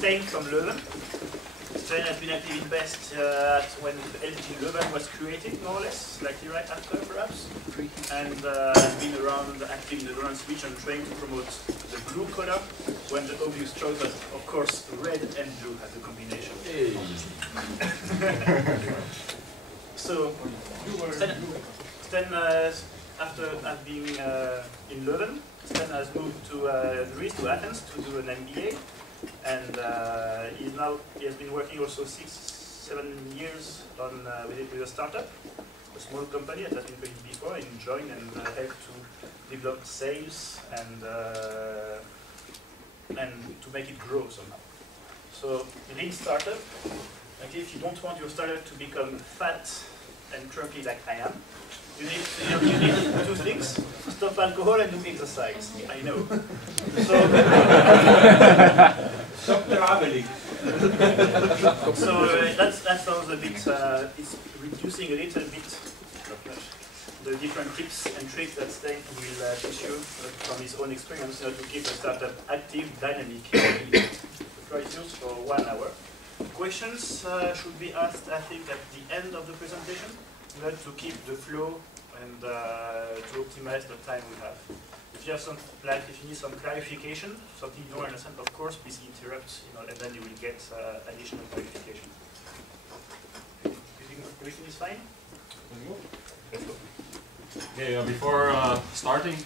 Stijn from Leuven. Stijn has been active in Best when LTG Leuven was created, more or less, slightly right after, perhaps. And has been around active in the Lawrence region trying to promote the blue color, when the obvious choice was, of course, red and blue as a combination. Hey. So, Stijn after being in Leuven, Stijn has moved to Greece, to Athens, to do an MBA, and he has been working also 6-7 years on with a startup, a small company that has been created before, and joined and helped to develop sales and to make it grow somehow. So, lean startup. Actually, if you don't want your startup to become fat and chunky like I am, you need two things: stop alcohol and do exercise. I know. So, stop traveling. So that sounds a bit. It's reducing a little bit the different tips and tricks that Stijn will teach you from his own experience to keep a startup active, dynamic. The floor is yours for 1 hour. Questions should be asked, I think, at the end of the presentation, to keep the flow and to optimize the time we have. If you have if you need some clarification, something you don't understand, of course, please interrupt, and then you will get additional clarification. You think everything is fine? Let's go. Okay, before starting,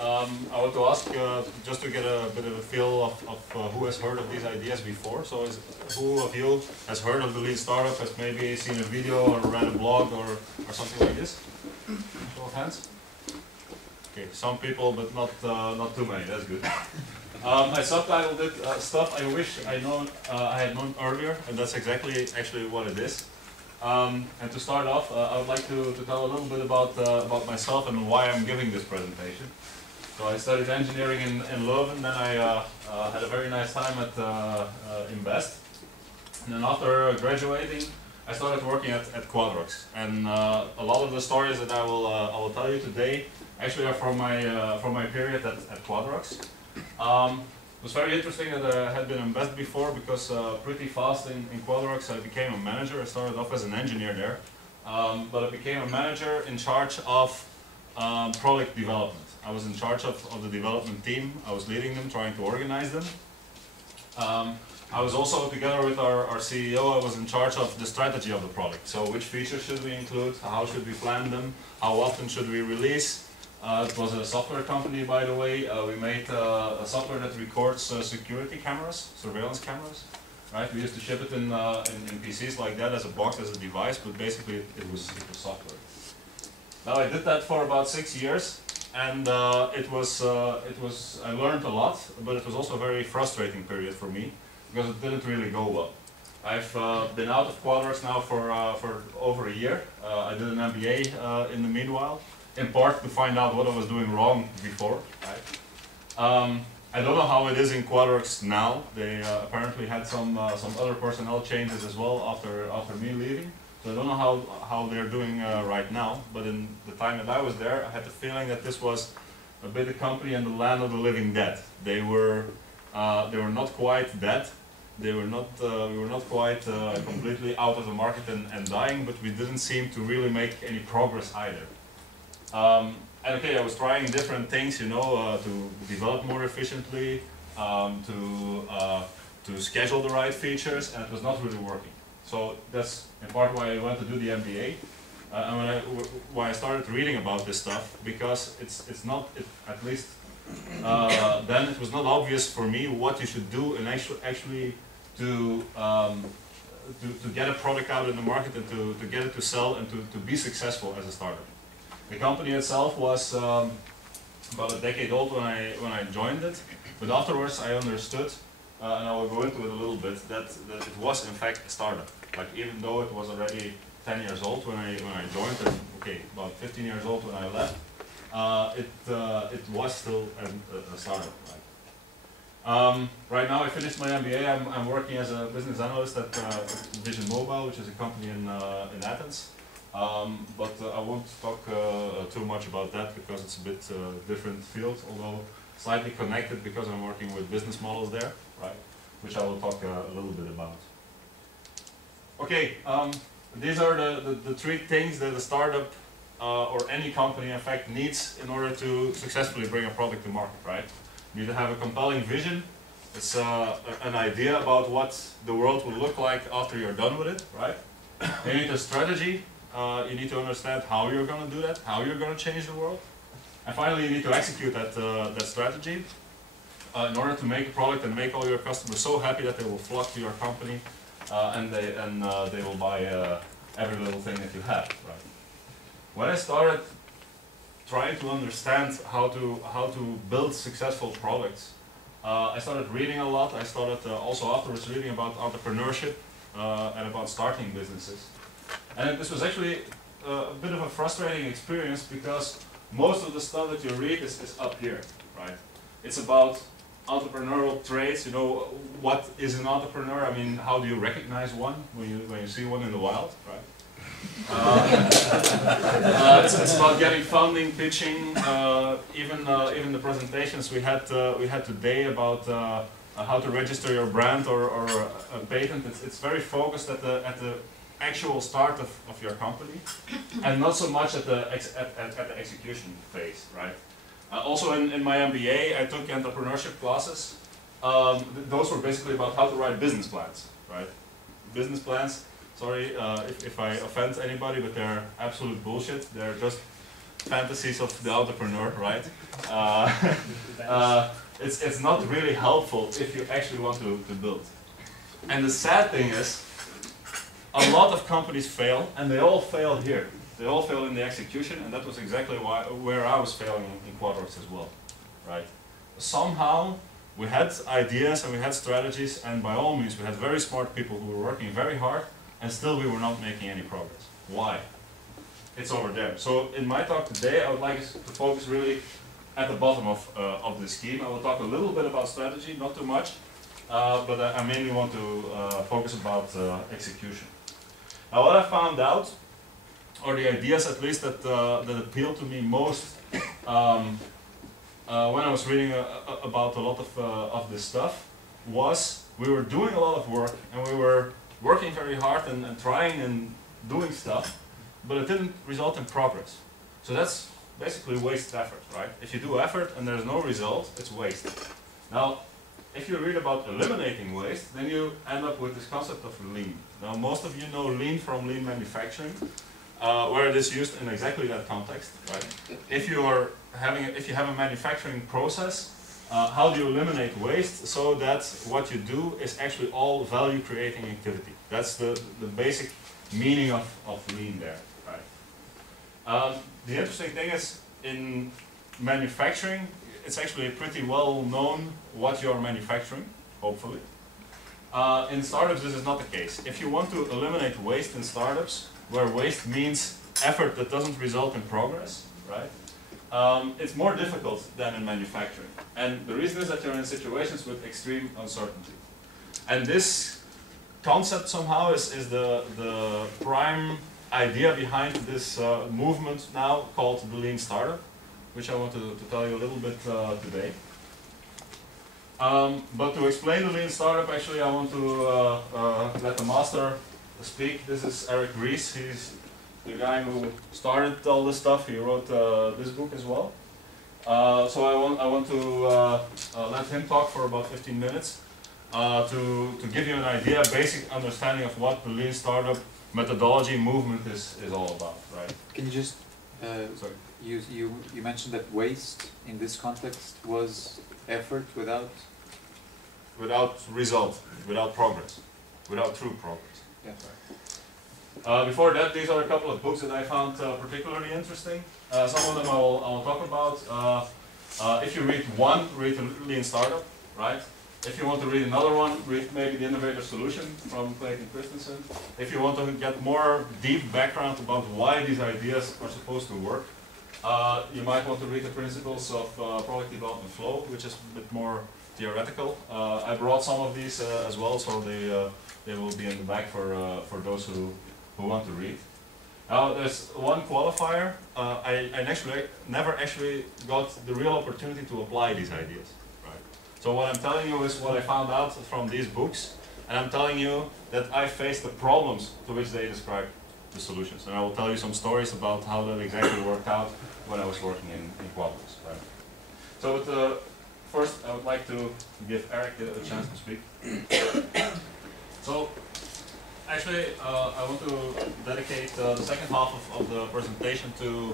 I want to ask, just to get a bit of a feel of who has heard of these ideas before. So who of you has heard of the Lean Startup, has maybe seen a video or read a blog or something like this? Show of hands? Okay, some people, but not too many, that's good. I subtitled it Stuff I Wish I had known earlier, and that's actually what it is. And to start off, I would like to tell a little bit about myself and why I'm giving this presentation. So I studied engineering in Leuven, then I had a very nice time at Invest. And then after graduating, I started working at Quadrox. And a lot of the stories that I will tell you today actually are from my period at Quadrox. It was very interesting that I had been in Invest before, because pretty fast in Quadrox I became a manager. I started off as an engineer there, but I became a manager in charge of product development. I was in charge of the development team. I was leading them, trying to organize them. I was also, together with our CEO, I was in charge of the strategy of the product. So which features should we include, how should we plan them, how often should we release. It was a software company, by the way. We made a software that records security cameras, surveillance cameras. Right? We used to ship it in PCs like that as a box, as a device, but basically it was software. Now I did that for about 6 years, and I learned a lot, but it was also a very frustrating period for me, because it didn't really go well. I've been out of Quadrox now for over a year. I did an MBA in the meanwhile, in part to find out what I was doing wrong before. Right? I don't know how it is in Quadrox now. They apparently had some other personnel changes as well after me leaving. So I don't know how they're doing right now. But in the time that I was there, I had the feeling that this was a bit a company in the land of the living dead. They were not quite dead. We were not quite completely out of the market and dying, but we didn't seem to really make any progress either. And okay, I was trying different things, to develop more efficiently, to schedule the right features, and it was not really working. So that's in part why I went to do the MBA, and why I started reading about this stuff, because at least then it was not obvious for me what you should do and actually to get a product out in the market and to get it to sell and to be successful as a startup. The company itself was about a decade old when I joined it, but afterwards I understood, and I will go into it a little bit, that it was in fact a startup. Like, even though it was already 10 years old when I joined, and okay, about 15 years old when I left, it was still a startup. Right? Right now I finished my MBA. I'm working as a business analyst at Vision Mobile, which is a company in Athens. But I won't talk too much about that, because it's a bit different field, although slightly connected, because I'm working with business models there, right? which I will talk a little bit about. Okay, these are the three things that a startup or any company in fact needs in order to successfully bring a product to market, right? You need to have a compelling vision. It's an idea about what the world will look like after you're done with it, right? You need a strategy. You need to understand how you're going to do that, how you're going to change the world. And finally, you need to execute that strategy in order to make a product and make all your customers so happy that they will flock to your company and they will buy every little thing that you have, right? When I started trying to understand how to build successful products, I started reading a lot. I started also afterwards reading about entrepreneurship and about starting businesses. And this was actually a bit of a frustrating experience because most of the stuff that you read is up here, right? It's about entrepreneurial traits, you know, what is an entrepreneur? I mean, how do you recognize one when you see one in the wild, right? It's about getting funding, pitching, even the presentations we had today about how to register your brand or a patent. It's very focused at the actual start of your company, and not so much at the execution phase, right? Also in my MBA, I took entrepreneurship classes. Those were basically about how to write business plans, right? Business plans. Sorry if I offend anybody, but they're absolute bullshit. They're just fantasies of the entrepreneur, right? It's not really helpful if you actually want to build. And the sad thing is, a lot of companies fail, and they all failed here. They all failed in the execution, and that was exactly where I was failing in Quadworks as well, right? Somehow we had ideas and we had strategies, and by all means we had very smart people who were working very hard, and still we were not making any progress. Why? It's over there. So in my talk today, I would like us to focus really at the bottom of the scheme. I will talk a little bit about strategy, not too much, but I mainly want to focus about execution. Now, what I found out, or the ideas at least that appealed to me most when I was reading about a lot of this stuff, was we were doing a lot of work and we were working very hard and trying and doing stuff, but it didn't result in progress. So that's basically wasted effort, right? If you do effort and there's no result, it's waste. Now, if you read about eliminating waste, then you end up with this concept of lean. Now, most of you know lean from lean manufacturing, where it is used in exactly that context, right? If you have a manufacturing process, how do you eliminate waste so that what you do is actually all value-creating activity? That's the basic meaning of lean there, right? The interesting thing is, in manufacturing, it's actually pretty well known what you're manufacturing, hopefully. In startups, this is not the case. If you want to eliminate waste in startups, where waste means effort that doesn't result in progress, right? It's more difficult than in manufacturing. And the reason is that you're in situations with extreme uncertainty. And this concept somehow is the prime idea behind this movement now called the Lean Startup, which I want to tell you a little bit today. But to explain the Lean Startup, actually I want to let the master speak. This is Eric Ries. He's the guy who started all this stuff. He wrote this book as well. So I want to let him talk for about 15 minutes to give you an idea, basic understanding of what the Lean Startup methodology movement is all about, right? Can you just Sorry. you mentioned that waste in this context was effort without result, without progress, without true progress. Yeah. Before that, these are a couple of books that I found particularly interesting. Some of them I will talk about. If you read one, read the Lean Startup, right? If you want to read another one, read maybe The Innovator Solution from Clayton Christensen. If you want to get more deep background about why these ideas are supposed to work, you might want to read The Principles of Product Development Flow, which is a bit more theoretical. I brought some of these as well, so they will be in the back for those who want to read. Now, there's one qualifier. I never actually got the real opportunity to apply these ideas. So what I'm telling you is what I found out from these books, and I'm telling you that I faced the problems to which they describe the solutions. And I will tell you some stories about how that exactly worked out when I was working in Qualtrics. Right? So first I would like to give Eric a chance to speak. So actually I want to dedicate the second half of the presentation to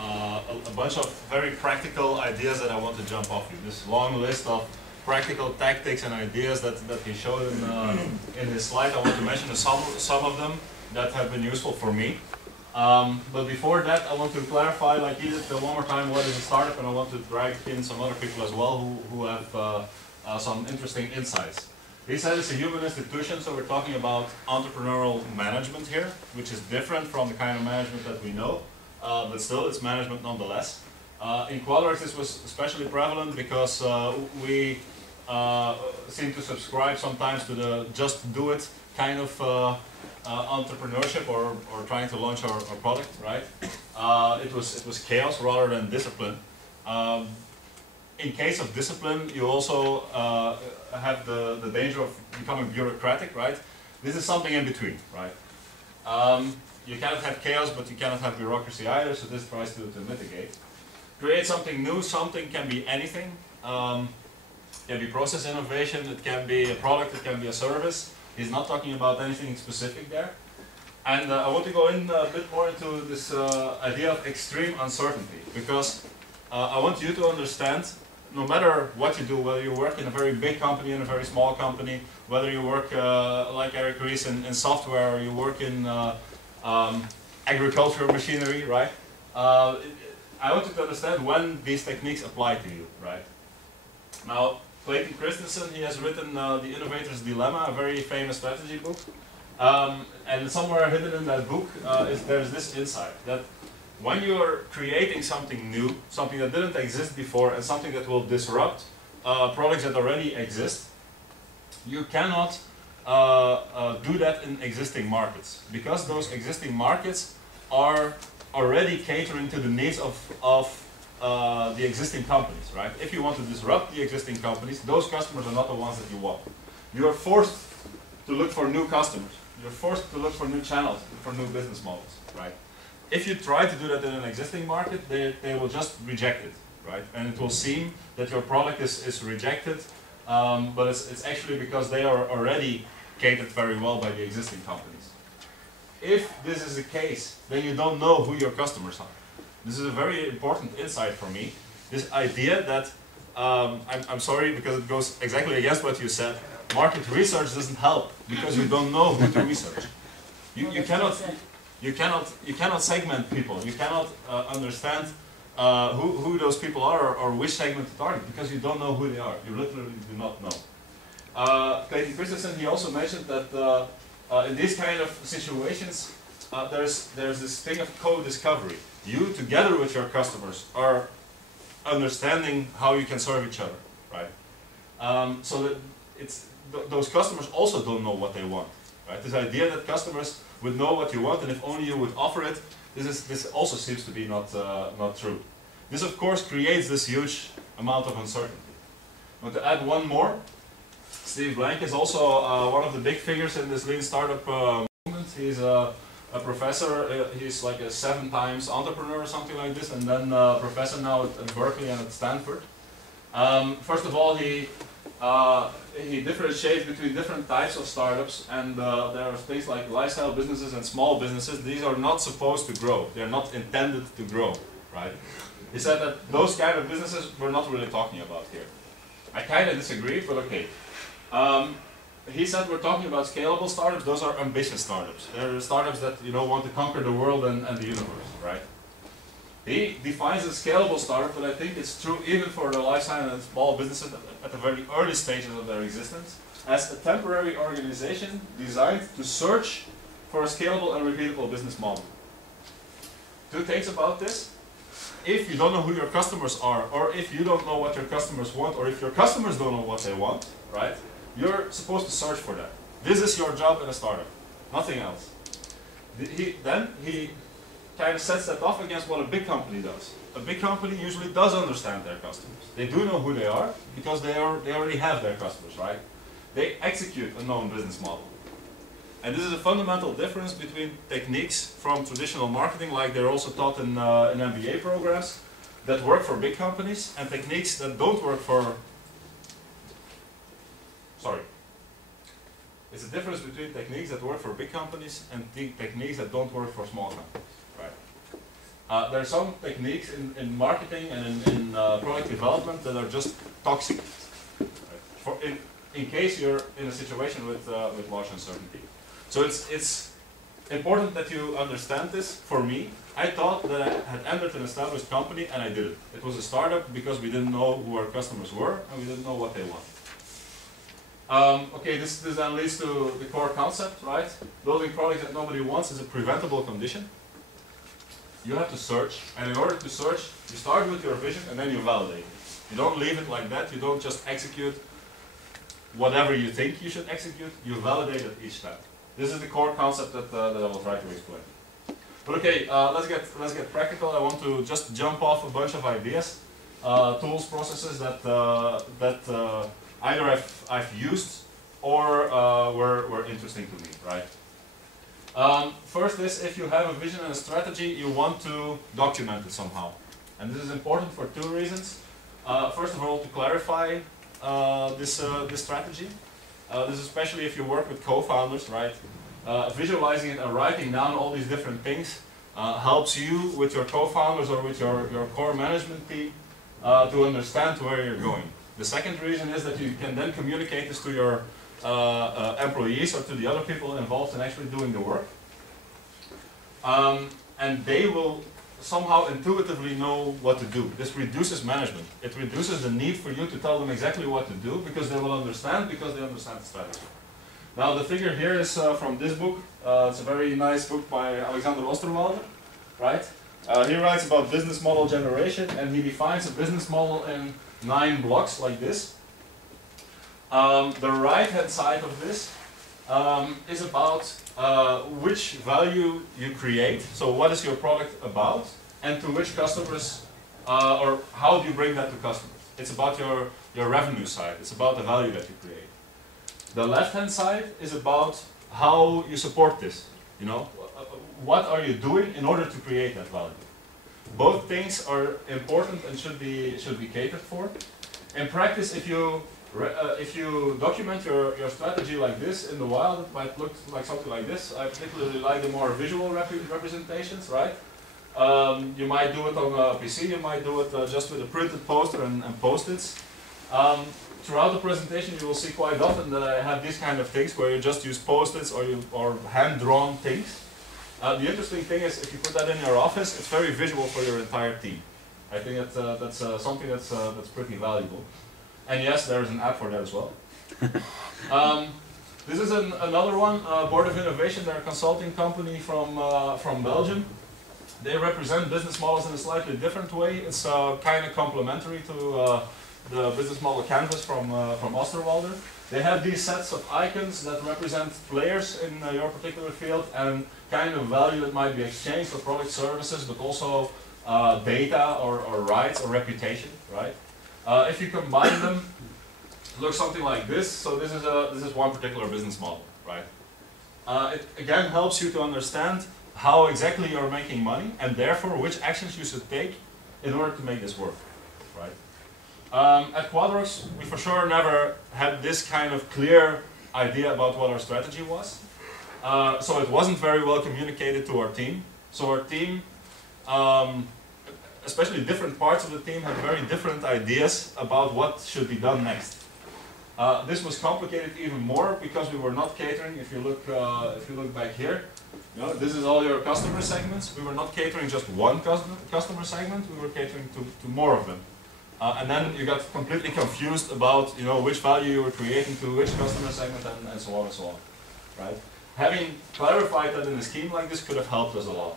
a bunch of very practical ideas that I want to jump off you. This long list of practical tactics and ideas that he showed in his slide. I want to mention some of them that have been useful for me. But before that, I want to clarify, like he did one more time, what is a startup, and I want to drag in some other people as well who have some interesting insights. He said it's a human institution, so we're talking about entrepreneurial management here, which is different from the kind of management that we know, but still it's management nonetheless. In Qualtrics this was especially prevalent because we seem to subscribe sometimes to the just do it kind of entrepreneurship or trying to launch our product, right? It was chaos rather than discipline. In case of discipline, you also have the danger of becoming bureaucratic, right? This is something in between, right? You cannot have chaos, but you cannot have bureaucracy either, so this tries to mitigate. Create something new, something can be anything. It can be process innovation, it can be a product, it can be a service. He's not talking about anything specific there. And I want to go in a bit more into this idea of extreme uncertainty, because I want you to understand, no matter what you do, whether you work in a very big company, in a very small company, whether you work like Eric Ries in software, or you work in agricultural machinery, right? I want you to understand when these techniques apply to you, right? Now, Clayton Christensen, he has written The Innovator's Dilemma, a very famous strategy book. And somewhere hidden in that book there's this insight, that when you're creating something new, something that didn't exist before, and something that will disrupt products that already exist, you cannot do that in existing markets, because those existing markets are already catering to the needs of the existing companies, right? If you want to disrupt the existing companies, those customers are not the ones that you want. You are forced to look for new customers. You're forced to look for new channels, for new business models, right? If you try to do that in an existing market, they will just reject it, right? And it will seem that your product is rejected, but it's actually because they are already catered very well by the existing companies. If this is the case, then you don't know who your customers are. This is a very important insight for me. This idea that, I'm sorry because it goes exactly against what you said, market research doesn't help because you don't know who to research. You cannot segment people. You cannot understand who those people are or which segment to target because you don't know who they are. You literally do not know. Clayton Christensen, he also mentioned that in these kind of situations, there's this thing of co-discovery. You, together with your customers, are understanding how you can serve each other, right? So that those customers also don't know what they want, right? This idea that customers would know what you want, and if only you would offer it, this also seems to be not true. This, of course, creates this huge amount of uncertainty. I want to add one more. Steve Blank is also one of the big figures in this lean startup movement. He's a professor. He's like a 7 times entrepreneur or something like this, and then a professor now at Berkeley and at Stanford. First of all, he differentiates between different types of startups, and there are things like lifestyle businesses and small businesses. These are not supposed to grow. They're not intended to grow, right? He said that those kind of businesses we're not really talking about here. I kind of disagree, but okay. He said we're talking about scalable startups. Those are ambitious startups. They're startups that want to conquer the world and the universe, right? He defines a scalable startup, but I think it's true even for the lifestyle and small businesses at the very early stages of their existence, as a temporary organization designed to search for a scalable and repeatable business model. 2 things about this. If you don't know who your customers are, or if you don't know what your customers want, or if your customers don't know what they want, right? You're supposed to search for that. This is your job in a startup, nothing else. He kind of sets that off against what a big company does. A big company usually does understand their customers. They do know who they are because they already have their customers, right? They execute a known business model. And this is a fundamental difference between techniques from traditional marketing, like they're also taught in MBA programs, that work for big companies, and techniques that don't work for... Sorry. It's a difference between techniques that work for big companies and techniques that don't work for small companies. Right? There are some techniques in marketing and in product development that are just toxic. Right? In case you're in a situation with large uncertainty. So it's important that you understand this. For me, I thought that I had entered an established company and I didn't. It was a startup because we didn't know who our customers were and we didn't know what they wanted. Okay, this then leads to the core concept, right? Building products that nobody wants is a preventable condition. You have to search, and in order to search, you start with your vision and then you validate it. You don't leave it like that, you don't just execute whatever you think you should execute, you validate it each time. This is the core concept that I will try to explain. But okay, let's get practical. I want to just jump off a bunch of ideas, tools, processes that either I've used or were interesting to me, right? First is, if you have a vision and a strategy, you want to document it somehow. And this is important for two reasons. First of all, to clarify this strategy. This is especially if you work with co-founders, right? Visualizing it and writing down all these different things helps you with your co-founders or with your core management team to understand where you're going. The second reason is that you can then communicate this to your employees or to the other people involved in actually doing the work. And they will somehow intuitively know what to do. This reduces management. It reduces the need for you to tell them exactly what to do because they will understand, because they understand the strategy. Now the figure here is from this book. It's a very nice book by Alexander Osterwalder, right? He writes about business model generation and he defines a business model in 9 blocks like this. The right hand side of this is about which value you create, so what is your product about, and to which customers, or how do you bring that to customers. It's about your revenue side, it's about the value that you create. The left hand side is about how you support this, you know, what are you doing in order to create that value. Both things are important and should be catered for. In practice, if you document your strategy like this in the wild, it might look like something like this. I particularly like the more visual representations, right? You might do it on a PC, you might do it just with a printed poster and post-its. Throughout the presentation you will see quite often that I have these kind of things where you just use post-its or hand-drawn things. The interesting thing is if you put that in your office, it's very visual for your entire team. I think that's something that's pretty valuable. And yes, there is an app for that as well. This is another one, Board of Innovation. They're a consulting company from Belgium. They represent business models in a slightly different way. It's kind of complementary to the business model canvas from Osterwalder. They have these sets of icons that represent players in your particular field and kind of value that might be exchanged for product services, but also data or rights or reputation, right? If you combine them, it looks something like this. So this is one particular business model, right? It again helps you to understand how exactly you're making money and therefore which actions you should take in order to make this work, right? At Quadrox, we for sure never had this kind of clear idea about what our strategy was. So it wasn't very well communicated to our team. So our team, especially different parts of the team, had very different ideas about what should be done next. This was complicated even more because we were not catering. If you look back here, you know, this is all your customer segments. We were not catering just one customer segment. We were catering to more of them. And then you got completely confused about, you know, which value you were creating to which customer segment and so on and so on, right? Having clarified that in a scheme like this could have helped us a lot.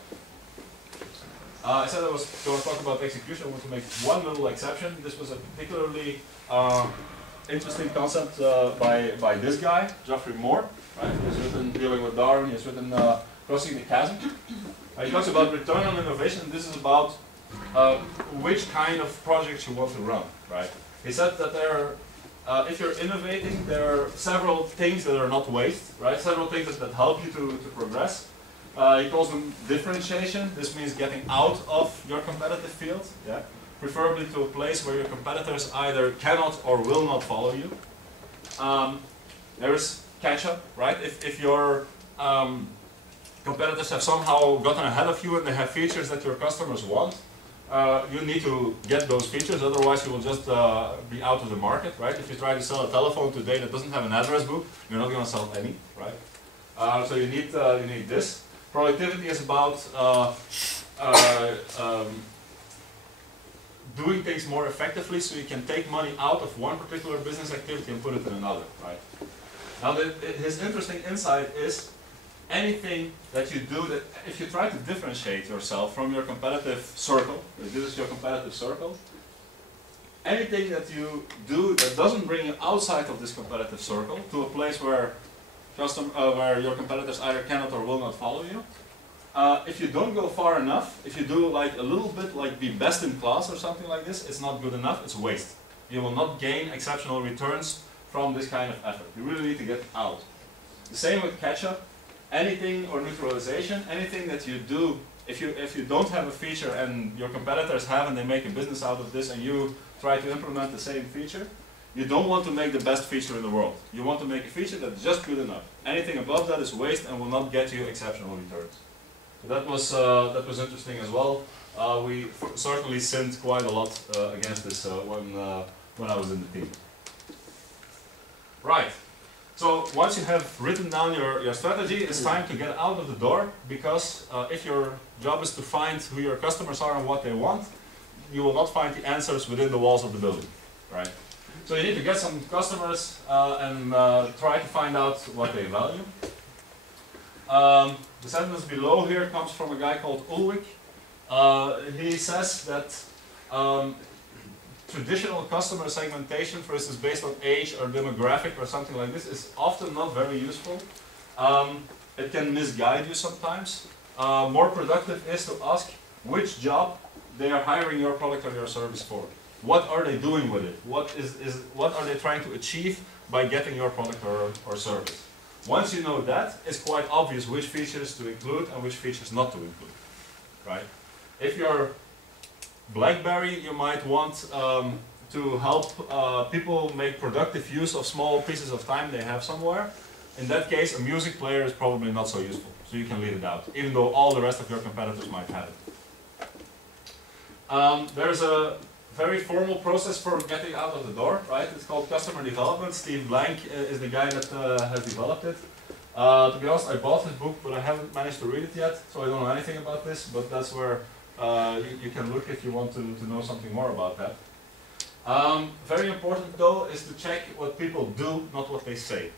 I said I was going to talk about execution. I want to make one little exception. This was a particularly interesting concept by this guy, Geoffrey Moore. Right? He's written Dealing with Darwin. He's written Crossing the Chasm. He talks about return on innovation. This is about which kind of projects you want to run, right? He said that if you're innovating, there are several things that are not waste, right? Several things that help you to progress. He calls them differentiation. This means getting out of your competitive field, yeah? Preferably to a place where your competitors either cannot or will not follow you. There's catch-up, right? If your competitors have somehow gotten ahead of you and they have features that your customers want, you need to get those features, otherwise you will just be out of the market, right? If you try to sell a telephone today that doesn't have an address book, you're not going to sell any, right? So you need this. Productivity is about doing things more effectively so you can take money out of one particular business activity and put it in another, right? Now his interesting insight is anything that you do that, if you try to differentiate yourself from your competitive circle, this is your competitive circle, anything that you do that doesn't bring you outside of this competitive circle to a place where your competitors either cannot or will not follow you, if you don't go far enough, if you do like a little bit like be best in class or something like this, it's not good enough, it's waste. You will not gain exceptional returns from this kind of effort. You really need to get out. The same with catch-up. Anything or neutralization, anything that you do, if you don't have a feature and your competitors have and they make a business out of this and you try to implement the same feature, you don't want to make the best feature in the world. You want to make a feature that's just good enough. Anything above that is waste and will not get you exceptional returns. So that was interesting as well. We certainly sinned quite a lot against this when I was in the team. Right. So once you have written down your strategy, it's time to get out of the door, because if your job is to find who your customers are and what they want, you will not find the answers within the walls of the building, right? So you need to get some customers and try to find out what they value. The sentence below here comes from a guy called Ulrich. He says that traditional customer segmentation, for instance, based on age or demographic or something like this, is often not very useful. It can misguide you sometimes. More productive is to ask which job they are hiring your product or your service for. What are they doing with it? What are they trying to achieve by getting your product or service? Once you know that, it's quite obvious which features to include and which features not to include, right? If you're BlackBerry, you might want to help people make productive use of small pieces of time they have somewhere. In that case, a music player is probably not so useful, so you can leave it out, even though all the rest of your competitors might have it. There's a very formal process for getting out of the door, right? It's called customer development. Steve Blank is the guy that has developed it. To be honest, I bought this book, but I haven't managed to read it yet, so I don't know anything about this, but that's where you can look if you want to know something more about that. Very important though is to check what people do, not what they say.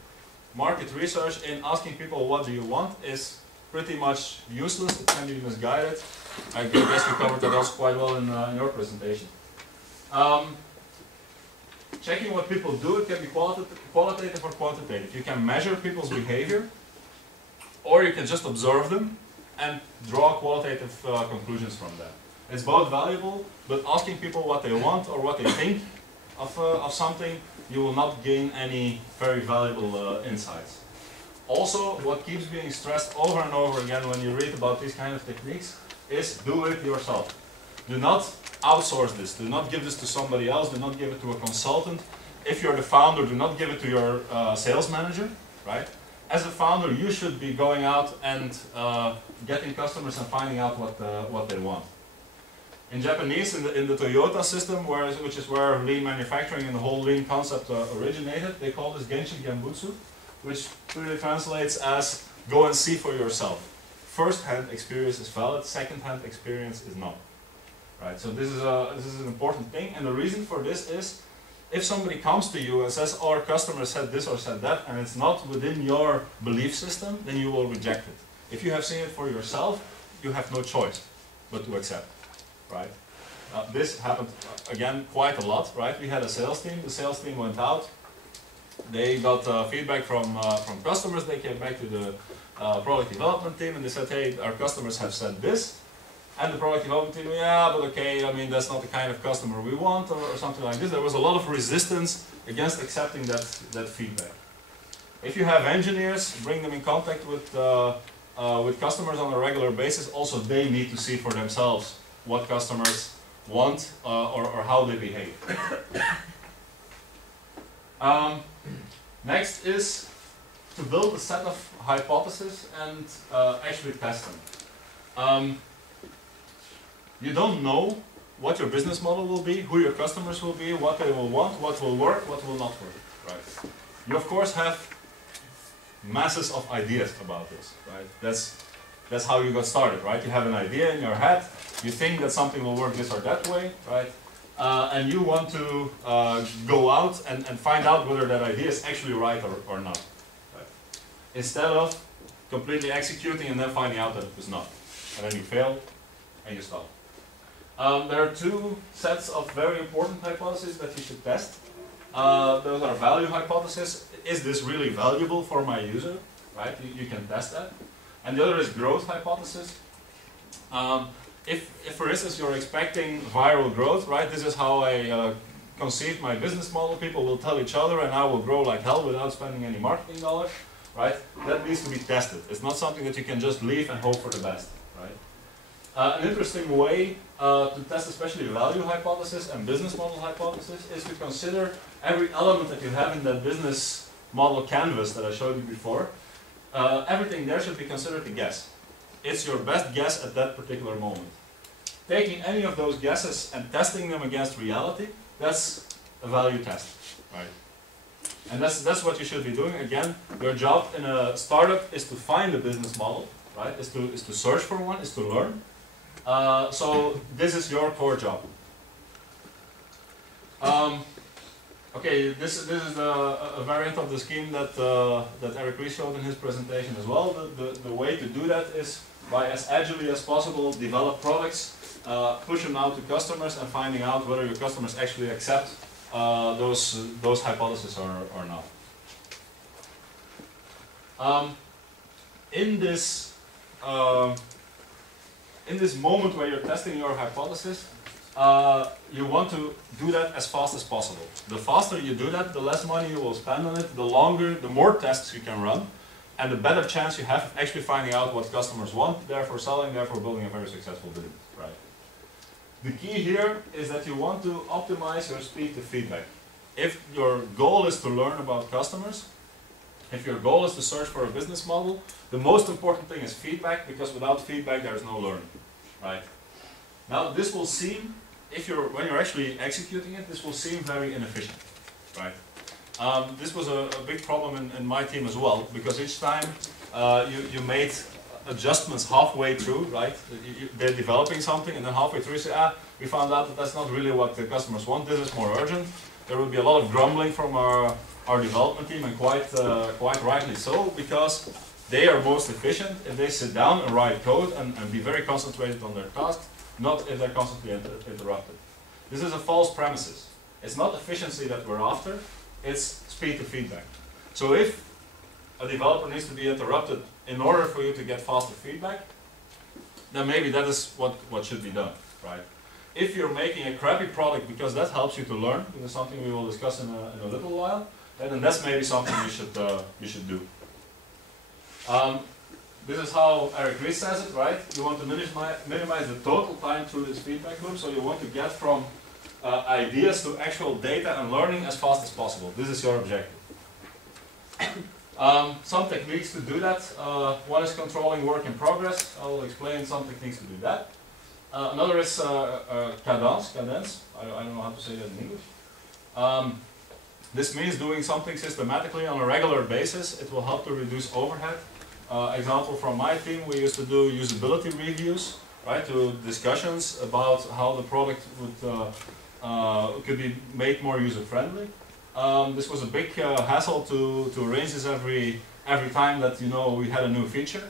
Market research in asking people what do you want is pretty much useless, it can be misguided. I guess we covered that also quite well in your presentation. Checking what people do, it can be qualitative or quantitative. You can measure people's behavior, or you can just observe them and draw qualitative conclusions from that. It's both valuable, but asking people what they want or what they think of something, you will not gain any very valuable insights. Also, what keeps being stressed over and over again when you read about these kind of techniques is do it yourself. Do not outsource this. Do not give this to somebody else. Do not give it to a consultant. If you're the founder, do not give it to your sales manager, right? As a founder, you should be going out and getting customers and finding out what they want. In Japanese, in the Toyota system, which is where lean manufacturing and the whole lean concept originated, they call this Genshin Genbutsu, which really translates as go and see for yourself. First-hand experience is valid, second-hand experience is not. Right? So this is an important thing, and the reason for this is if somebody comes to you and says our customer said this or said that and it's not within your belief system, then you will reject it. If you have seen it for yourself, you have no choice but to accept. Right? This happened again quite a lot. Right? We had a sales team. The sales team went out. They got feedback from customers. They came back to product development team, and they said, hey, our customers have said this. And the product development team, yeah, but okay, I mean, that's not the kind of customer we want, or something like this. There was a lot of resistance against accepting that feedback. If you have engineers, bring them in contact with customers on a regular basis. Also, they need to see for themselves what customers want or how they behave. Next is to build a set of hypotheses and actually test them. You don't know what your business model will be, who your customers will be, what they will want, what will work, what will not work. Right? You of course have masses of ideas about this. Right? That's how you got started. Right? You have an idea in your head. You think that something will work this or that way. Right? And you want to go out and find out whether that idea is actually right or not. Right? Instead of completely executing and then finding out that it was not. And then you fail and you stop. There are two sets of very important hypotheses that you should test. Those are value hypotheses. Is this really valuable for my user? Right? You can test that. And the other is growth hypothesis. If for instance you're expecting viral growth, right? This is how I conceived my business model. People will tell each other, and I will grow like hell without spending any marketing dollars. Right? That needs to be tested. It's not something that you can just leave and hope for the best. Right? An interesting way to test especially value hypothesis and business model hypothesis is to consider every element that you have in that business model canvas that I showed you before. Everything there should be considered a guess. It's your best guess at that particular moment. Taking any of those guesses and testing them against reality, that's a value test. Right? And that's what you should be doing. Again, your job in a startup is to find a business model, right? Is to search for one, is to learn. So this is your core job. Okay, this is a variant of the scheme that Eric Ries showed in his presentation as well. The way to do that is by as agilely as possible develop products, push them out to customers, and finding out whether your customers actually accept those hypotheses or not. In this moment where you're testing your hypothesis, you want to do that as fast as possible. The faster you do that, the less money you will spend on it, the more tests you can run, and the better chance you have of actually finding out what customers want, therefore selling, therefore building a very successful business. Right? The key here is that you want to optimize your speed to feedback. If your goal is to learn about customers, if your goal is to search for a business model, the most important thing is feedback, because without feedback there is no learning. Right? Now this will seem, when you're actually executing it, this will seem very inefficient. Right? This was a big problem in my team as well, because each time you made adjustments halfway through, right? They're developing something, and then halfway through you say, we found out that that's not really what the customers want, this is more urgent. There will be a lot of grumbling from our development team, and quite rightly so, because they are most efficient if they sit down and write code and be very concentrated on their tasks, not if they're constantly interrupted. This is a false premises. It's not efficiency that we're after, it's speed to feedback. So if a developer needs to be interrupted in order for you to get faster feedback, then maybe that is what should be done, right? If you're making a crappy product because that helps you to learn, this is something we will discuss in a little while, then that's maybe something you should do. This is how Eric Ries says it, right? You want to minimize the total time through this feedback loop, so you want to get from ideas to actual data and learning as fast as possible. This is your objective. Some techniques to do that. One is controlling work in progress. I will explain some techniques to do that. Another is cadence. I don't know how to say that in English. This means doing something systematically on a regular basis. It will help to reduce overhead. Example from my team, we used to do usability reviews, right? To discussions about how the product could be made more user-friendly. This was a big hassle to arrange this every time that we had a new feature.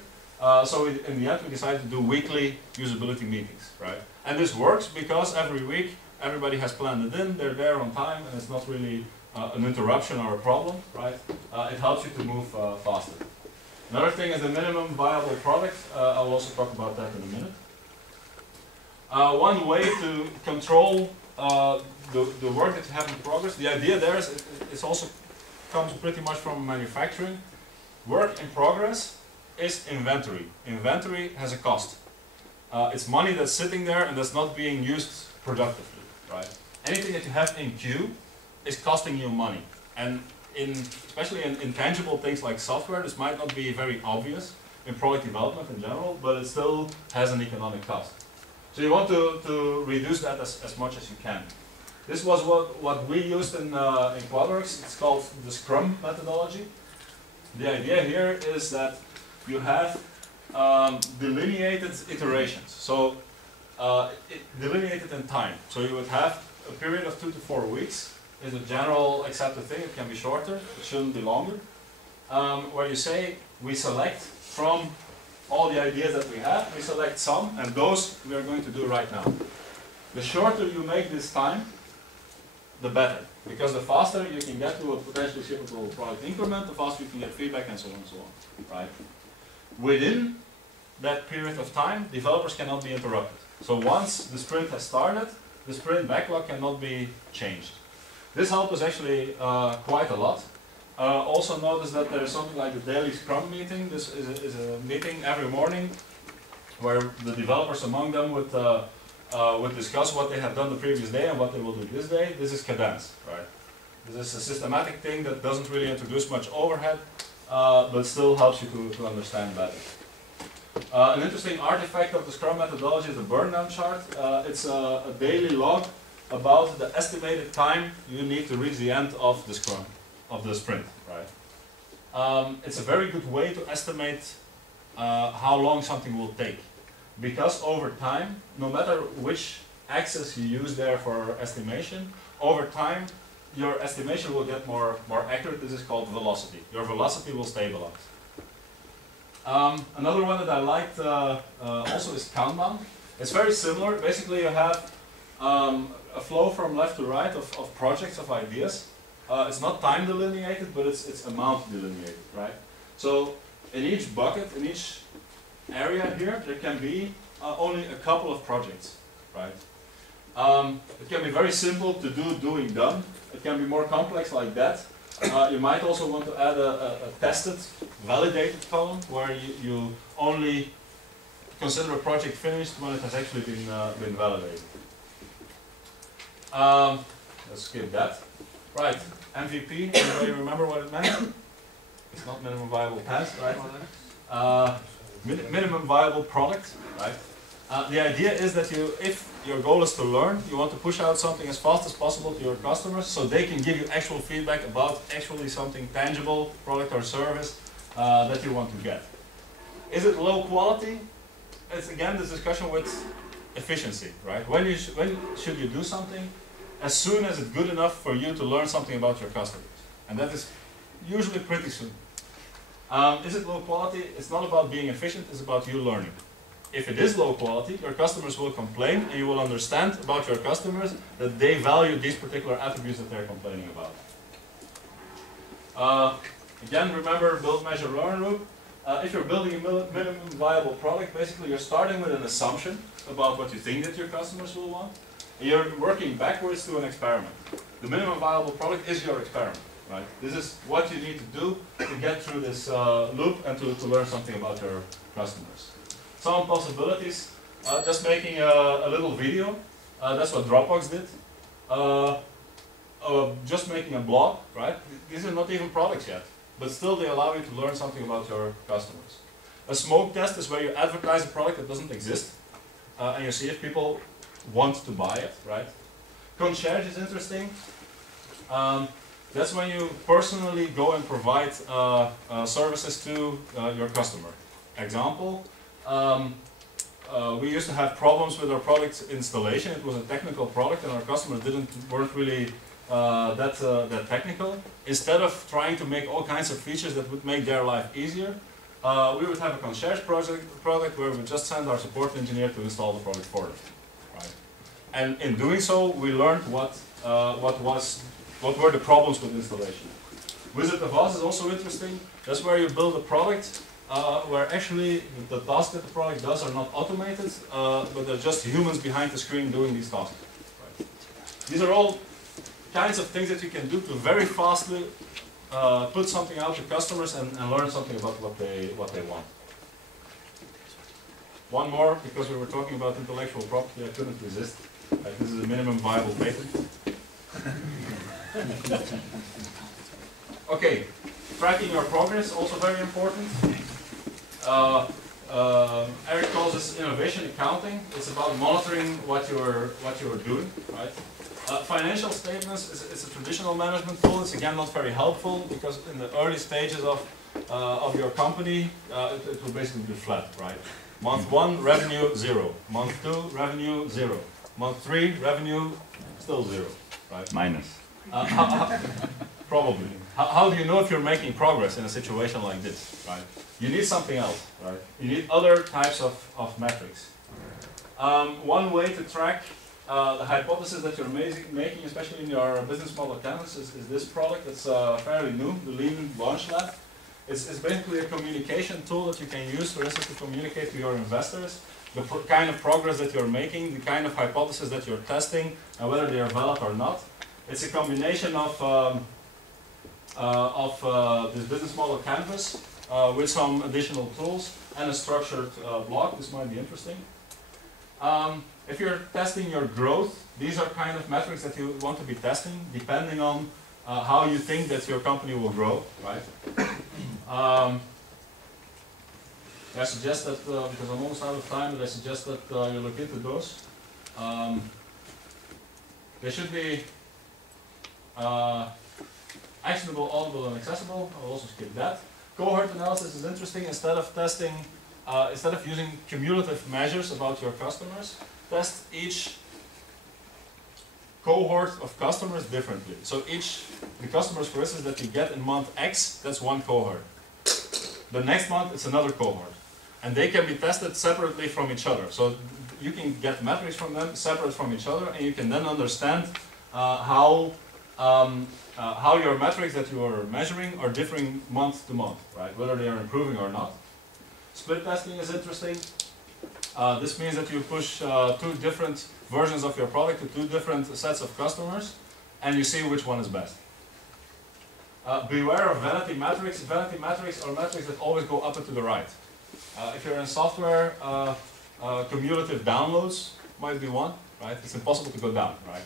So in the end we decided to do weekly usability meetings, right? And this works because every week everybody has planned it in, they're there on time, and it's not really an interruption or a problem, right? It helps you to move faster. Another thing is the minimum viable product. I'll also talk about that in a minute. One way to control the work that you have in progress, the idea there is it also comes pretty much from manufacturing. Work in progress is inventory. Inventory has a cost. It's money that's sitting there and that's not being used productively, right? Anything that you have in queue is costing you money. And especially in intangible things like software, this might not be very obvious in product development in general, but it still has an economic cost. So you want to reduce that as much as you can. This was what we used in Quadworks. It's called the Scrum methodology. The idea here is that you have delineated iterations. So delineated in time. So you would have a period of 2 to 4 weeks. Is a general accepted thing. It can be shorter. It shouldn't be longer. Where you say we select from all the ideas that we have, we select some, and those we are going to do right now. The shorter you make this time, the better. Because the faster you can get to a potentially shippable product increment, the faster you can get feedback and so on and so on. Right? Within that period of time, developers cannot be interrupted. So once the sprint has started, the sprint backlog cannot be changed. This helped us actually quite a lot. Also notice that there is something like the daily Scrum meeting. This is a meeting every morning where the developers among them would discuss what they have done the previous day and what they will do this day. This is cadence, right? This is a systematic thing that doesn't really introduce much overhead, but still helps you to understand better. An interesting artifact of the Scrum methodology is the burn down chart. It's a daily log about the estimated time you need to reach the end of the Scrum, of the sprint, right? It's a very good way to estimate how long something will take. Because over time, no matter which axis you use there for estimation, over time your estimation will get more accurate. This is called velocity. Your velocity will stabilize. Another one that I liked also is Kanban. It's very similar. Basically you have a flow from left to right of projects, of ideas. It's not time delineated, but it's amount delineated, right? So in each bucket, in each area here, there can be only a couple of projects, right? It can be very simple to do, doing, done. It can be more complex like that. You might also want to add a tested, validated column where you only consider a project finished when it has actually been validated. Let's skip that. Right, MVP, anybody remember what it meant? It's not minimum viable test, right? Minimum viable product, right? The idea is that if your goal is to learn, you want to push out something as fast as possible to your customers so they can give you actual feedback about actually something tangible, product or service, that you want to get. Is it low quality? It's again this discussion with efficiency, right? When should you do something? As soon as it's good enough for you to learn something about your customers. And that is usually pretty soon. Is it low quality? It's not about being efficient, it's about you learning. If it is low quality, your customers will complain and you will understand about your customers that they value these particular attributes that they're complaining about. Again, remember build, measure, learn loop. If you're building a minimum viable product, basically you're starting with an assumption about what you think that your customers will want. And you're working backwards to an experiment. The minimum viable product is your experiment, right? This is what you need to do to get through this loop and to learn something about your customers. Some possibilities, just making a little video. That's what Dropbox did. Just making a blog, right? These are not even products yet, but still they allow you to learn something about your customers. A smoke test is where you advertise a product that doesn't exist, and you see if people want to buy it, right? Concierge is interesting. That's when you personally go and provide services to your customer. Example, we used to have problems with our product installation. It was a technical product and our customers weren't really that technical. Instead of trying to make all kinds of features that would make their life easier, we would have a concierge product where we would just send our support engineer to install the product for them. Right? And in doing so, we learned what were the problems with installation. Wizard of Oz is also interesting. That's where you build a product where actually the tasks that the product does are not automated, but they're just humans behind the screen doing these tasks. Right? These are all kinds of things that you can do to very fastly put something out to customers and learn something about what they want. One more, because we were talking about intellectual property, I couldn't resist. Right, this is a minimum viable patent. Okay, tracking your progress, also very important. Eric calls this innovation accounting. It's about monitoring what you're doing, right? Financial statements is a traditional management tool. It's again not very helpful because in the early stages of your company, it will basically be flat, right? Month 1, revenue 0. Month 2, revenue 0. Month 3, revenue still 0, right? Minus. Probably. How do you know if you're making progress in a situation like this, right? You need something else, right? You need other types of metrics. One way to track the hypothesis that you're making, especially in your business model canvas, is this product. It's fairly new, the Lean Launch Lab. It's basically a communication tool that you can use, for instance, to communicate to your investors the kind of progress that you're making, the kind of hypothesis that you're testing, and whether they are valid or not. It's a combination of this business model canvas with some additional tools and a structured blog. This might be interesting. If you're testing your growth, these are kind of metrics that you want to be testing, depending on how you think that your company will grow, right? I suggest that, because I'm almost out of time, but I suggest that you look into those. They should be actionable, audible, and accessible. I'll also skip that. Cohort analysis is interesting. Instead of using cumulative measures about your customers, test each cohort of customers differently. So the customers, for instance, that you get in month X, that's one cohort. The next month, it's another cohort. And they can be tested separately from each other. So you can get metrics from them separate from each other, and you can then understand how your metrics that you are measuring are differing month to month, right? Whether they are improving or not. Split testing is interesting. This means that you push 2 different versions of your product to 2 different sets of customers, and you see which one is best. Beware of vanity metrics. Vanity metrics are metrics that always go up and to the right. If you're in software, cumulative downloads might be one, right? It's impossible to go down, right?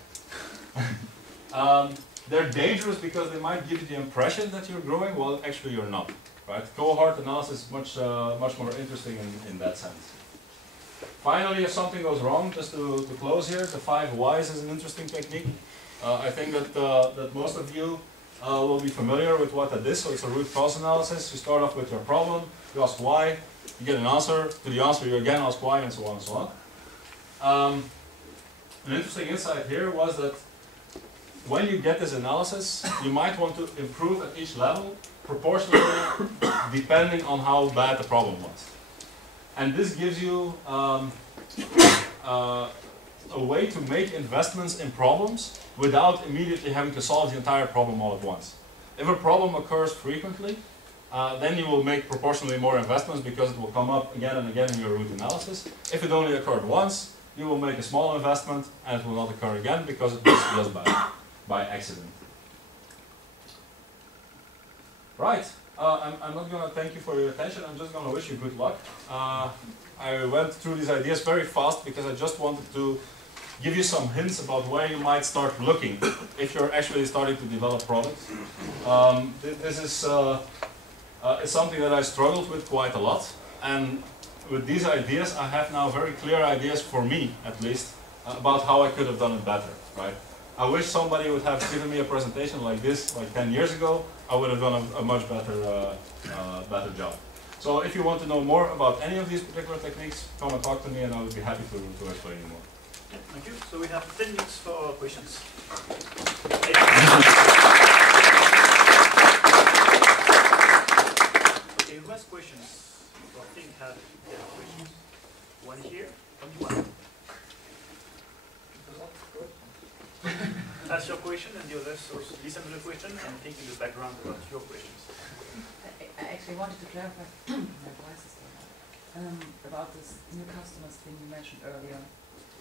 They're dangerous because they might give you the impression that you're growing, while actually you're not, right? Cohort analysis is much more interesting in that sense. Finally, if something goes wrong, just to close here, the 5 whys is an interesting technique. I think that most of you will be familiar with what that is. So it's a root cause analysis. You start off with your problem, you ask why, you get an answer. To the answer, you again ask why, and so on and so on. An interesting insight here was that when you get this analysis, you might want to improve at each level proportionally depending on how bad the problem was. And this gives you a way to make investments in problems without immediately having to solve the entire problem all at once. If a problem occurs frequently, then you will make proportionally more investments because it will come up again and again in your root analysis. If it only occurred once, you will make a small investment and it will not occur again because it was just by accident. Right, I'm not going to thank you for your attention, I'm just going to wish you good luck. I went through these ideas very fast because I just wanted to give you some hints about where you might start looking if you're actually starting to develop products. This is it's something that I struggled with quite a lot, and with these ideas I have now very clear ideas for me, at least, about how I could have done it better, right? I wish somebody would have given me a presentation like this like 10 years ago. I would have done a much better job. So if you want to know more about any of these particular techniques, come and talk to me and I would be happy to explain you more. Yeah, thank you. So we have 10 minutes for questions. Okay, who has questions? I think have questions. One here, only one. Ask your question and the others also listen to the question and think in the background about your questions. I actually wanted to clarify my voice is still loud. About this new customers thing you mentioned earlier.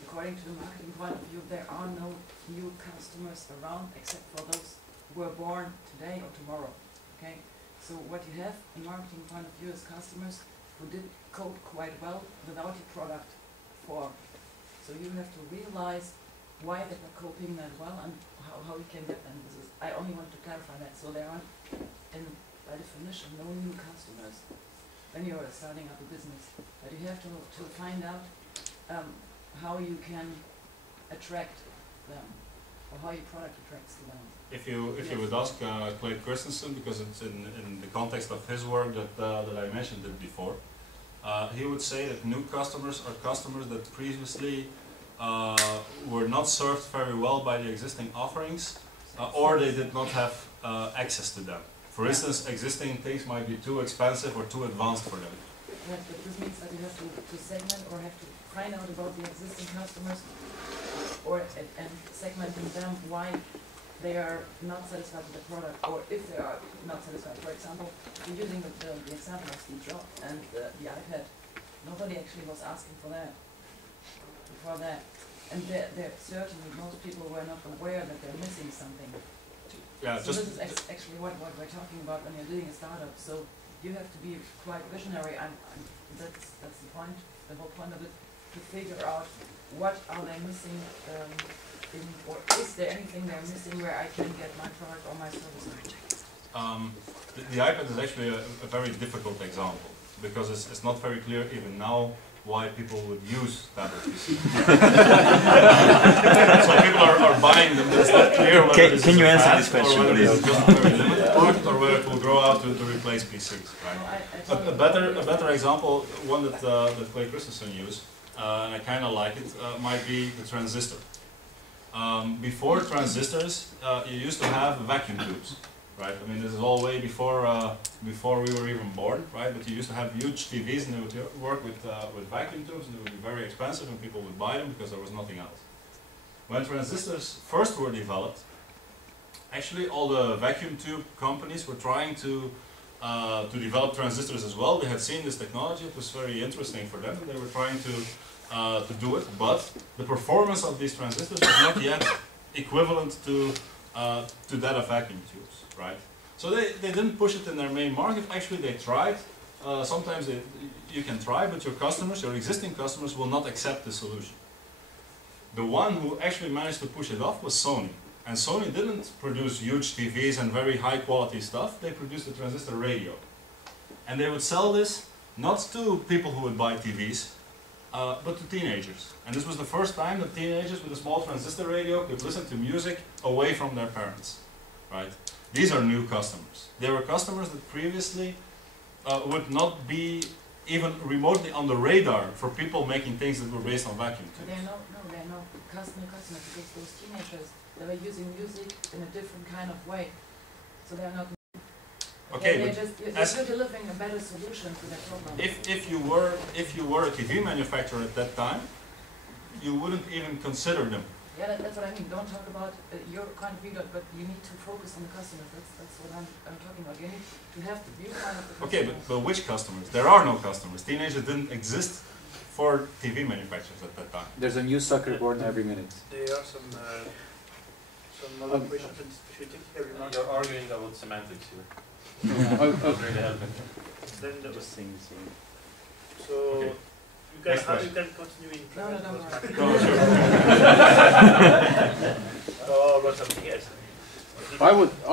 According to the marketing point of view, there are no new customers around except for those who were born today or tomorrow. Okay? So what you have in marketing point of view is customers who did cope quite well without your product form. So you have to realize why they were coping that well and how you can get them. I only want to clarify that. So there are, by definition, no new customers when you're starting up a business. But you have to find out how you can attract them, or how your product attracts them. If you would ask Clay Christensen, because it's in the context of his work that I mentioned it before, he would say that new customers are customers that previously were not served very well by the existing offerings, or they did not have access to them. For instance, existing things might be too expensive or too advanced for them. Yes, but this means that you have to segment or have to find out about the existing customers and segmenting them why they are not satisfied with the product, or if they are not satisfied. For example, you're using the example of Steve Jobs and the iPad. Nobody actually was asking for that before that. And they're certainly, most people were not aware that they're missing something. Yeah, so this is actually what we're talking about when you're doing a startup. So you have to be quite visionary, and that's the point, the whole point of it, to figure out what are they missing, or is there anything they're missing where I can get my product or my service. The iPad is actually a very difficult example, because it's not very clear even now why people would use tablet PCs. So people are buying them, but it's not clear whether this is a fad, or whether this is just a very limited market, or whether it will grow out to replace PCs. Right? A better example, one that Clay Christensen used, and I kind of like it, might be the transistor. Before transistors, you used to have vacuum tubes. Right, I mean, this is all way before we were even born, right? But you used to have huge TVs, and they would work with vacuum tubes, and they would be very expensive, and people would buy them because there was nothing else. When transistors first were developed, actually all the vacuum tube companies were trying to develop transistors as well. They had seen this technology; it was very interesting for them, and they were trying to do it. But the performance of these transistors was not yet equivalent to that of vacuum tubes, right? So they didn't push it in their main market. Actually, they tried. Sometimes you can try, but your customers, your existing customers, will not accept the solution. The one who actually managed to push it off was Sony. And Sony didn't produce huge TVs and very high quality stuff. They produced a transistor radio. And they would sell this not to people who would buy TVs, but to teenagers. And this was the first time that teenagers with a small transistor radio could listen to music away from their parents, right? These are new customers. They were customers that previously would not be even remotely on the radar for people making things that were based on vacuum tubes. They're no customers because those teenagers, they were using music in a different kind of way. So they're not. Okay, you're delivering a better solution to that problem. If you were a TV manufacturer at that time, you wouldn't even consider them. Yeah, that's what I mean. Don't talk about your kind of viewpoint, but you need to focus on the customers. That's what I'm talking about. You need to have the viewpoint of the customers. Okay, but which customers? There are no customers. Teenagers didn't exist for TV manufacturers at that time. There's a new sucker born every minute. There are some other questions that should take every month. You're arguing about semantics here. Not really helping. Then the, Just sing. so Okay. you can continue in No, Oh, but something else.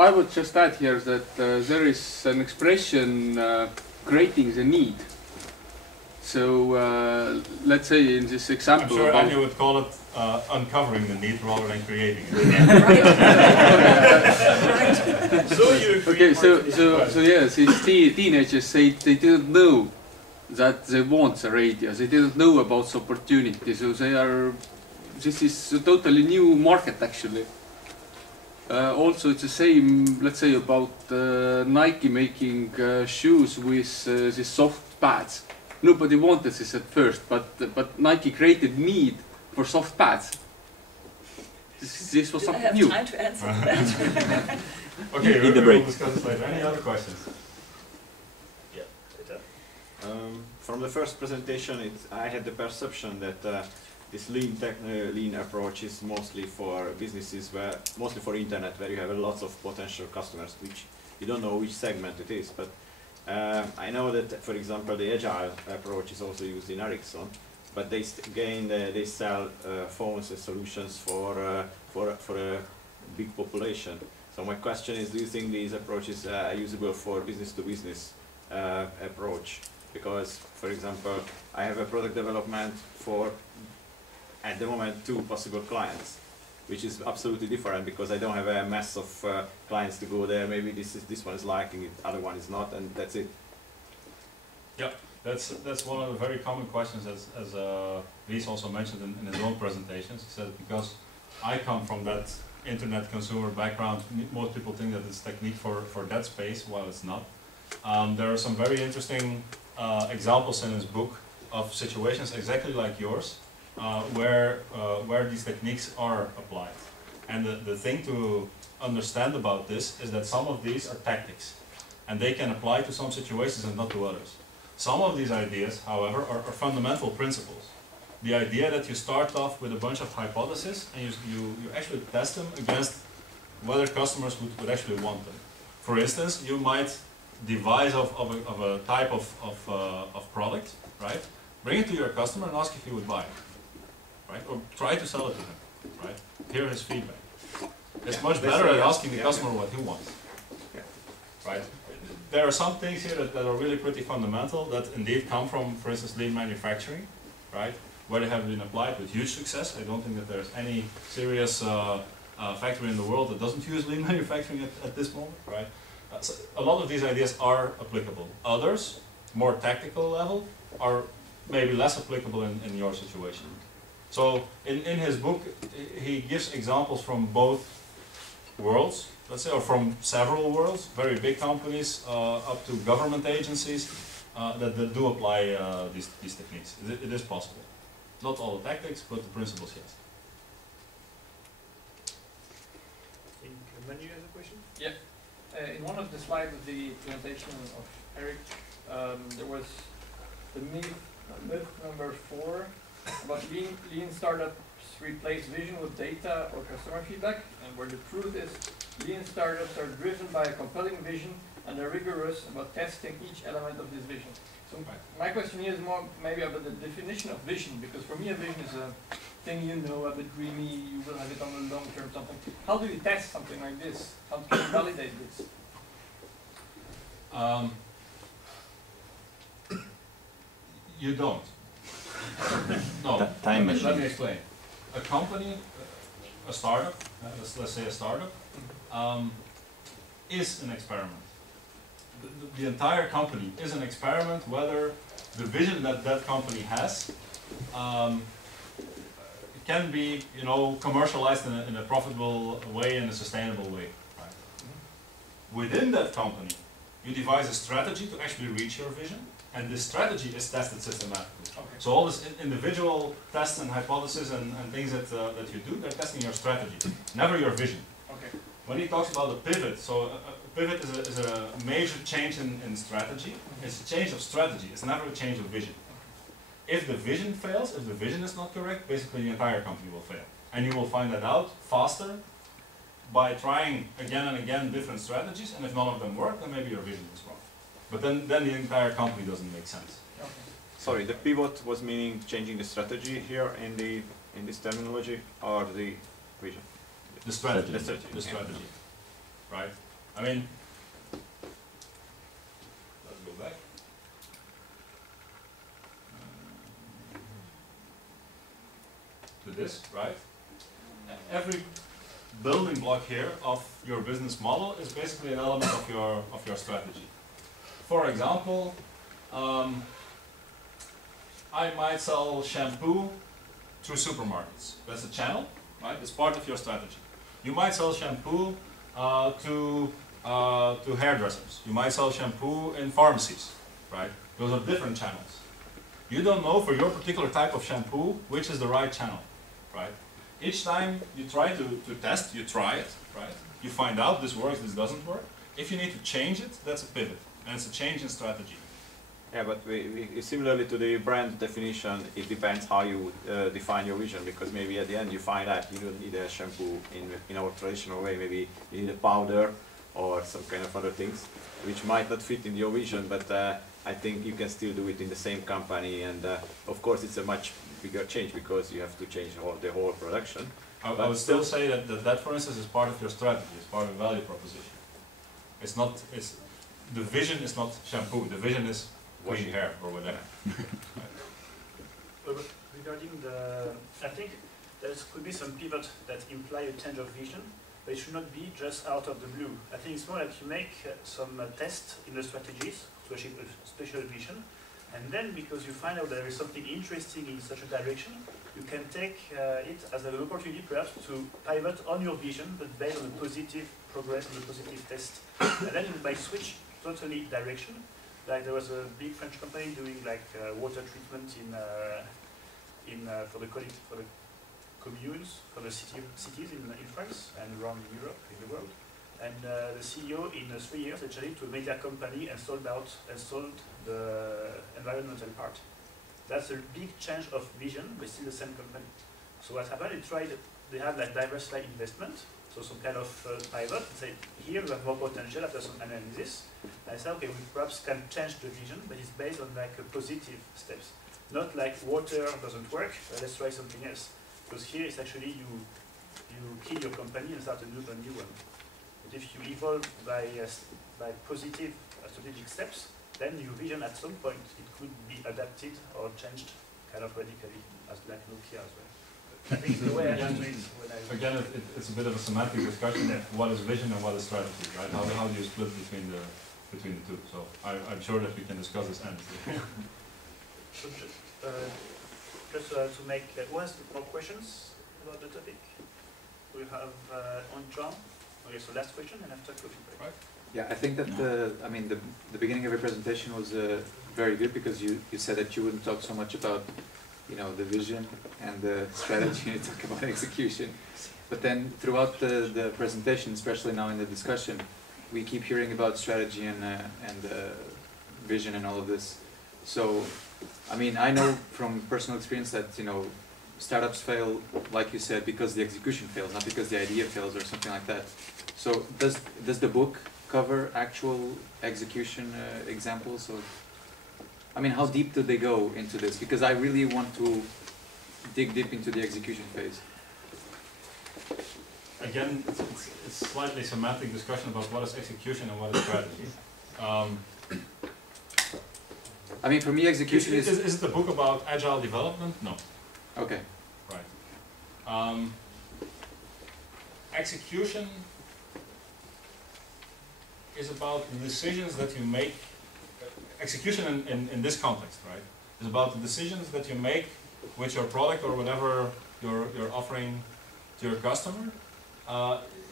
I would just add here that there is an expression creating the need. So let's say in this example, I'm sure Anya would call it uncovering the need rather than creating it. Okay, so yes, these teenagers they didn't know that they want the radio. They didn't know about the opportunity. So this is a totally new market actually. Also, it's the same. Let's say about Nike making shoes with these soft pads. Nobody wanted this at first, but Nike created need for soft pads. This was something new. I have time to answer that. Okay, we'll discuss this later. Any other questions? From the first presentation, I had the perception that this lean approach is mostly for businesses, mostly for internet, where you have lots of potential customers, which you don't know which segment it is. But I know that, for example, the agile approach is also used in Ericsson, but they they sell phones and solutions for a big population. So my question is, do you think these approaches are usable for business-to-business approach? Because, for example, I have a product development for, at the moment, 2 possible clients, which is absolutely different because I don't have a mass of clients to go there. Maybe this one is liking it, other one is not, and that's it. Yeah, that's one of the very common questions, as Ries also mentioned in his own presentations. He said, because I come from that internet consumer background, most people think that it's technique for that space, while it's not. There are some very interesting examples in his book of situations exactly like yours, where these techniques are applied. And the thing to understand about this is that some of these are tactics, and they can apply to some situations and not to others. Some of these ideas, however, are fundamental principles. The idea that you start off with a bunch of hypotheses and you actually test them against whether customers would actually want them. For instance, you might devise of a type of product, right? Bring it to your customer and ask if he would buy it, right? Or try to sell it to him, right? Hear his feedback. It's much better than asking the customer what he wants, right? There are some things here that are really pretty fundamental that indeed come from, for instance, lean manufacturing, right? Where they have been applied with huge success. I don't think that there's any serious factory in the world that doesn't use lean manufacturing at this moment, right? So a lot of these ideas are applicable. Others, more tactical level, are maybe less applicable in your situation. So in his book, he gives examples from both worlds, let's say, or from several worlds, very big companies up to government agencies that do apply these techniques. It is possible. Not all the tactics, but the principles, yes. I think Manu has a question? Yeah. In one of the slides of the presentation of Eric, there was the myth number 4 about lean startups replace vision with data or customer feedback, and where the truth is lean startups are driven by a compelling vision and are rigorous about testing each element of this vision. So my question here is more maybe about the definition of vision, because for me a vision is a thing you know, a bit dreamy, you will have it on the long term, something. How do you test something like this? How can you validate this? You don't. No, Time let machine. me explain. A company, a startup, let's say a startup, is an experiment. The entire company is an experiment, whether the vision that that company has can be, you know, commercialized in a profitable way, in a sustainable way. Right? Within that company, you devise a strategy to actually reach your vision, and this strategy is tested systematically. Okay. So all this individual tests and hypotheses and things that you do, they're testing your strategy, never your vision. Okay. When he talks about a pivot, so a pivot is a major change in strategy. It's a change of strategy. It's never a change of vision. If the vision fails, if the vision is not correct, basically the entire company will fail. And you will find that out faster by trying again and again different strategies, and if none of them work, then maybe your vision is wrong. But then the entire company doesn't make sense. Okay. Sorry, the pivot was meaning changing the strategy here in this terminology, or the vision? The strategy. The strategy. The strategy. Right? I mean, let's go back. To this, right? Every building block here of your business model is basically an element of your strategy. For example, I might sell shampoo through supermarkets. That's a channel, right? It's part of your strategy. You might sell shampoo to hairdressers. You might sell shampoo in pharmacies, right? Those are different channels. You don't know for your particular type of shampoo which is the right channel, right? Each time you try to test, you try it, right? You find out this works, this doesn't work. If you need to change it, that's a pivot, and it's a change in strategy. Yeah, but similarly to the brand definition, it depends how you define your vision, because maybe at the end you find out you don't need a shampoo in our traditional way. Maybe you need a powder or some kind of other things, which might not fit in your vision, but I think you can still do it in the same company, and of course it's a much bigger change because you have to change the whole production. I would still say that for instance is part of your strategy, it's part of your value proposition. It's not, the vision is not shampoo, the vision is washing hair or whatever. Regarding I think there could be some pivot that imply a change of vision, but it should not be just out of the blue. I think it's more like you make some tests in the strategies to achieve a special vision, and then because you find out there is something interesting in such a direction, you can take it as an opportunity perhaps to pivot on your vision, but based on a positive progress, on a positive test. And then you might switch totally direction. Like there was a big French company doing like water treatment for the communes, for the cities in France and around Europe, in the world. And the CEO in 3 years actually to a media company and sold the environmental part. That's a big change of vision, but still the same company. So what happened? They had like diversified investment, so some kind of pivot. And say here we have more potential after some analysis. And I said, okay, we perhaps can change the vision, but it's based on like a positive steps, not like water doesn't work. Let's try something else. Because here it's actually you kill your company and start a new one. But if you evolve by positive strategic steps, then your vision at some point it could be adapted or changed kind of radically, as like Nokia as well. I think it's the way I do it when I... Again, it's a bit of a semantic discussion of what is vision and what is strategy, right? How do you split between the two? So I'm sure that we can discuss this endlessly. So just to make, who has more questions about the topic? We have on John. Okay, so last question and after coffee break. Right. Yeah, I think that the beginning of your presentation was very good because you said that you wouldn't talk so much about the vision and the strategy, you talk about execution. But then throughout the presentation, especially now in the discussion, we keep hearing about strategy and vision and all of this. So, I mean, I know from personal experience that startups fail, like you said, because the execution fails, not because the idea fails or something like that. So, does the book cover actual execution examples? Or, I mean, how deep do they go into this? Because I really want to dig deep into the execution phase. Again, it's slightly semantic discussion about what is execution and what is strategy. I mean, for me, execution is... Is it the book about agile development? No. Okay. Right. Execution is about the decisions that you make. Execution in this context, right, is about the decisions that you make with your product or whatever you're offering to your customer.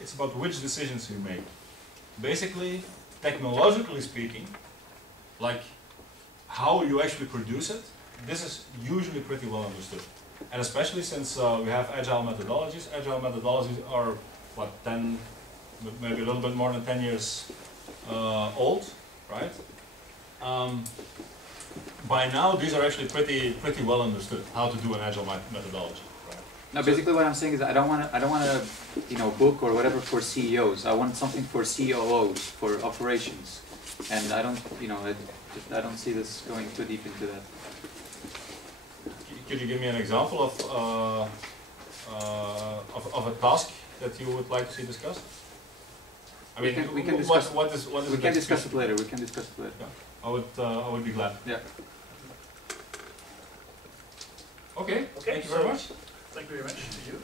It's about which decisions you make. Basically, technologically speaking, like how you actually produce it, this is usually pretty well understood. And especially since we have agile methodologies. Agile methodologies are, what, 10, maybe a little bit more than 10 years old, right? By now, these are actually pretty well understood, how to do an agile methodology. Right? No, basically what I'm saying is I don't want a book or whatever for CEOs. I want something for COOs, for operations, and I don't I don't see this going too deep into that. Could you give me an example of a task that you would like to see discussed? I mean, we can discuss. What is we can discuss it later. We can discuss it later. Yeah. I would be glad. Yeah. Okay. Okay. Thank you very much. Thank you very much to you.